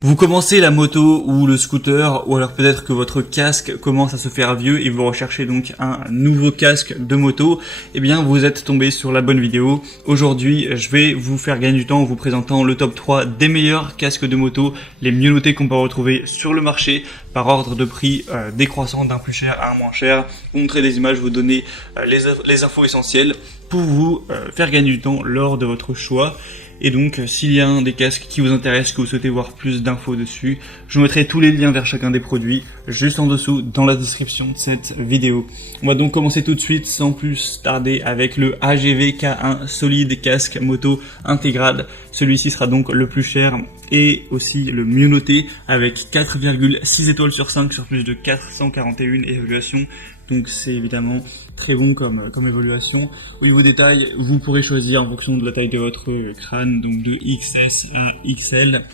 Vous commencez la moto ou le scooter, ou alors peut-être que votre casque commence à se faire vieux et vous recherchez donc un nouveau casque de moto, eh bien vous êtes tombé sur la bonne vidéo. Aujourd'hui, je vais vous faire gagner du temps en vous présentant le top 3 des meilleurs casques de moto, les mieux notés qu'on peut retrouver sur le marché, par ordre de prix décroissant d'un plus cher à un moins cher. Vous montrer des images, vous donner les infos essentielles pour vous faire gagner du temps lors de votre choix. Et donc, s'il y a un des casques qui vous intéresse, que vous souhaitez voir plus d'infos dessus, je vous mettrai tous les liens vers chacun des produits juste en dessous dans la description de cette vidéo. On va donc commencer tout de suite sans plus tarder avec le AGV K1 solide casque moto intégral. Celui-ci sera donc le plus cher et aussi le mieux noté avec 4,6 étoiles sur 5 sur plus de 441 évaluations. Donc c'est évidemment très bon comme évaluation. Au niveau des tailles, vous pourrez choisir en fonction de la taille de votre crâne, donc de XS à XL.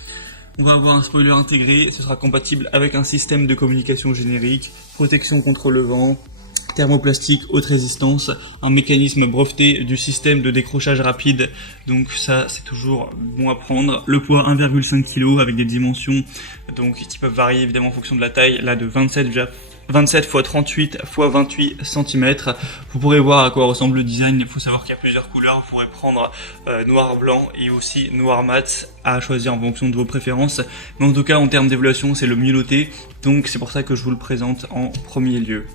On va avoir un spoiler intégré, ce sera compatible avec un système de communication générique, protection contre le vent, thermoplastique haute résistance, un mécanisme breveté du système de décrochage rapide, donc ça c'est toujours bon à prendre. Le poids 1,5 kg avec des dimensions donc qui peuvent varier évidemment en fonction de la taille, là de 27 x 38 x 28 cm. Vous pourrez voir à quoi ressemble le design. Il faut savoir qu'il y a plusieurs couleurs. Vous pourrez prendre noir blanc et aussi noir mat à choisir en fonction de vos préférences. Mais en tout cas en termes d'évaluation c'est le mieux noté. Donc c'est pour ça que je vous le présente en premier lieu.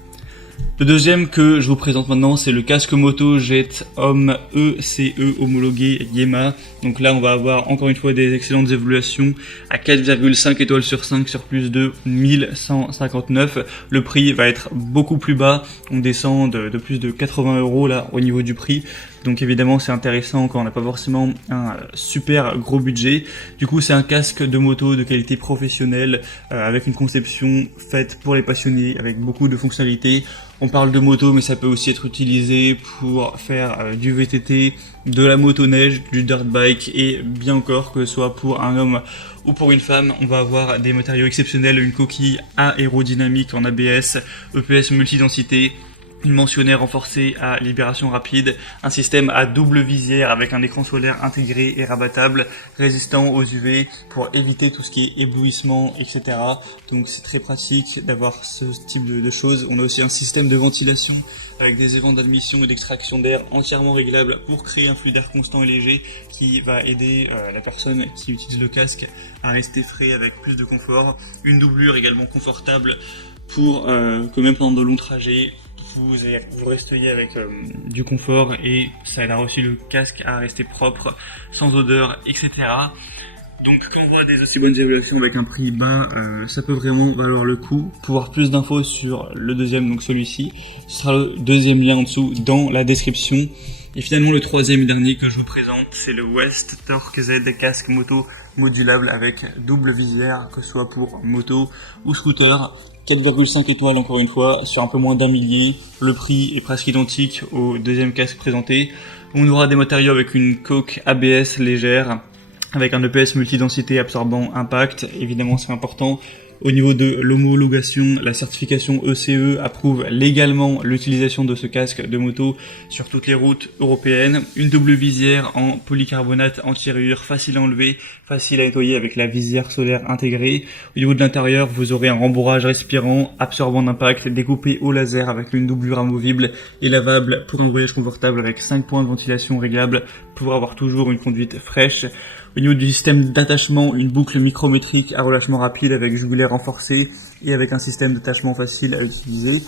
Le deuxième que je vous présente maintenant, c'est le casque moto Jet Homme ECE homologué Yema. Donc là, on va avoir encore une fois des excellentes évaluations à 4,5 étoiles sur 5 sur plus de 1159. Le prix va être beaucoup plus bas. On descend de plus de 80 € là au niveau du prix. Donc évidemment c'est intéressant quand on n'a pas forcément un super gros budget. Du coup c'est un casque de moto de qualité professionnelle avec une conception faite pour les passionnés avec beaucoup de fonctionnalités. On parle de moto mais ça peut aussi être utilisé pour faire du VTT, de la motoneige, du dirt bike et bien encore que ce soit pour un homme ou pour une femme. On va avoir des matériaux exceptionnels, une coquille aérodynamique en ABS, EPS multidensité, une mentionnaire renforcée à libération rapide, un système à double visière avec un écran solaire intégré et rabattable, résistant aux UV pour éviter tout ce qui est éblouissement, etc. Donc c'est très pratique d'avoir ce type de choses. On a aussi un système de ventilation avec des évents d'admission et d'extraction d'air entièrement réglables pour créer un flux d'air constant et léger qui va aider la personne qui utilise le casque à rester frais avec plus de confort. Une doublure également confortable pour que même pendant de longs trajets, vous restiez avec du confort et ça aidera aussi le casque à rester propre, sans odeur, etc. Donc quand on voit des aussi bonnes évaluations avec un prix bas, ça peut vraiment valoir le coup. Pour voir plus d'infos sur le deuxième, donc celui-ci, ce sera le deuxième lien en dessous dans la description. Et finalement le troisième et dernier que je vous présente, c'est le West Torque Z casque moto modulable avec double visière, que ce soit pour moto ou scooter. 4,5 étoiles encore une fois, sur un peu moins d'1 millier. Le prix est presque identique au deuxième casque présenté. On aura des matériaux avec une coque ABS légère, avec un EPS multidensité absorbant impact, évidemment c'est important. Au niveau de l'homologation, la certification ECE approuve légalement l'utilisation de ce casque de moto sur toutes les routes européennes. Une double visière en polycarbonate anti-rayures, facile à enlever, facile à nettoyer avec la visière solaire intégrée. Au niveau de l'intérieur, vous aurez un rembourrage respirant, absorbant d'impact, découpé au laser avec une doublure amovible et lavable pour un voyage confortable avec 5 points de ventilation réglables pour avoir toujours une conduite fraîche. Au niveau du système d'attachement, une boucle micrométrique à relâchement rapide avec jugulaire renforcé et avec un système d'attachement facile à utiliser.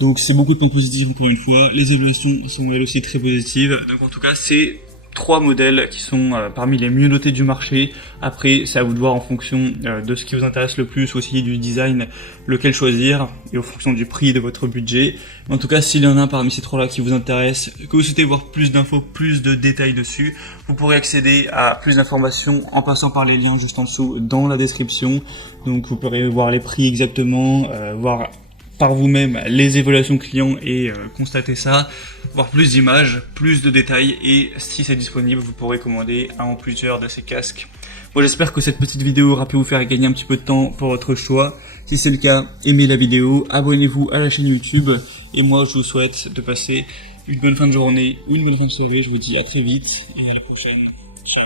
Donc c'est beaucoup de points positifs encore une fois. Les évaluations sont elles aussi très positives. Donc en tout cas c'est 3 modèles qui sont parmi les mieux notés du marché. Après c'est à vous de voir en fonction de ce qui vous intéresse le plus, aussi du design, lequel choisir et en fonction du prix de votre budget. Mais en tout cas s'il y en a un parmi ces 3 là qui vous intéresse, que vous souhaitez voir plus d'infos, plus de détails dessus, vous pourrez accéder à plus d'informations en passant par les liens juste en dessous dans la description. Donc vous pourrez voir les prix exactement, voir par vous-même les évaluations clients et constater ça, voir plus d'images, plus de détails et si c'est disponible vous pourrez commander un ou plusieurs de ces casques. Moi j'espère que cette petite vidéo aura pu vous faire gagner un petit peu de temps pour votre choix. Si c'est le cas, aimez la vidéo, abonnez-vous à la chaîne YouTube et moi je vous souhaite de passer une bonne fin de journée ou une bonne fin de soirée. Je vous dis à très vite et à la prochaine. Ciao.